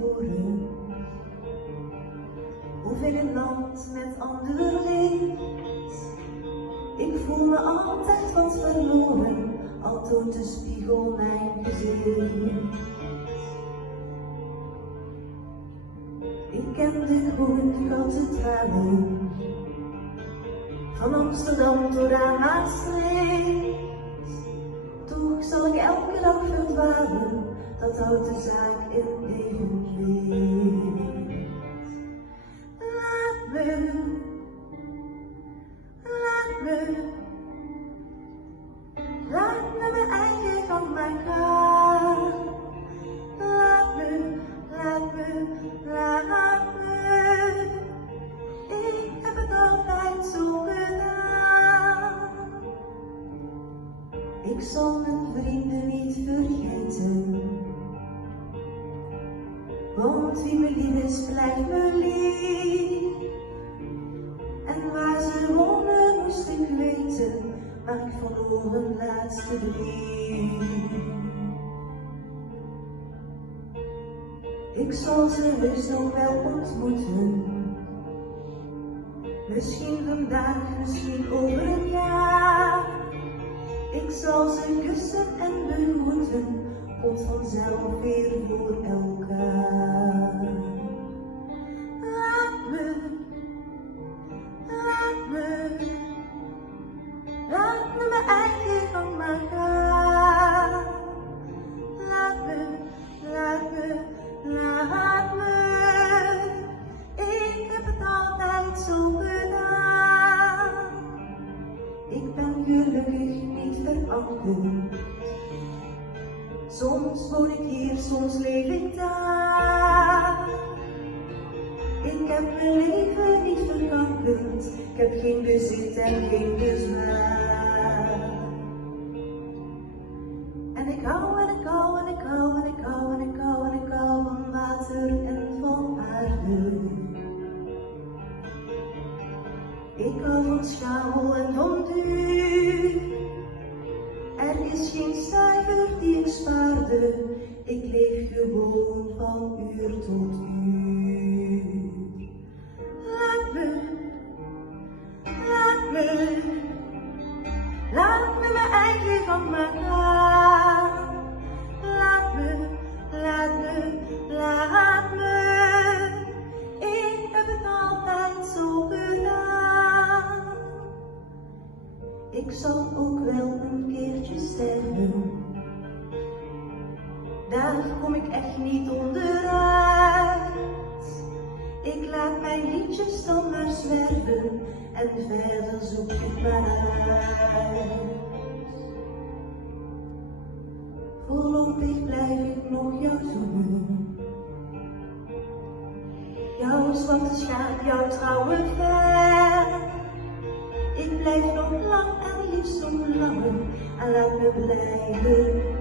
horen. Hoeveel een land met anderen leeft. Ik voel me altijd wat verloren, al toont de spiegel mijn gezicht. Ik ken de groene kathedralen, van Amsterdam tot aan Maastricht. Toch zal ik elke dag verdwalen, dat houdt de zaak in evenwicht. Laat me mijn eigen gang maar gaan. Laat me. Ik heb het altijd zo gedaan. Ik zal mijn vrienden niet vergeten, want wie me lief is, blijft me lief. En waar ze wonen moest ik weten, maar ik verloor een laatste brief. Ik zal ze heus nog wel ontmoeten, misschien vandaag, misschien over een jaar. Ik zal ze kussen en begroeten, komt vanzelf weer voor elkaar. Laat me mijn eigen gang maar gaan. Laat me. Ik heb het altijd zo gedaan. Ik ben gelukkig niet verankerd. Soms woon ik hier, soms leef ik daar. Ik heb mijn leven niet verkankerd. Ik heb geen bezit en geen bezwaar. En ik hou van water en van aarde. Ik hou van schaal en van duur. Er is geen cijfer die ik spaarde. Ik leef gewoon van uur tot uur. Laat me mijn eigen gang maar gaan. Laat me. Ik heb het altijd zo gedaan. Ik zal ook wel een keertje sterven. Daar kom ik echt niet onderuit. Ik laat mijn liedjes dan maar zwerven en verder zoek ik maar uit. Voorlopig blijf ik nog jou zoeken. Jouw zwarte schaap, jouw trouwe fan. Ik blijf nog lang en liefst nog langer en laat me blijven.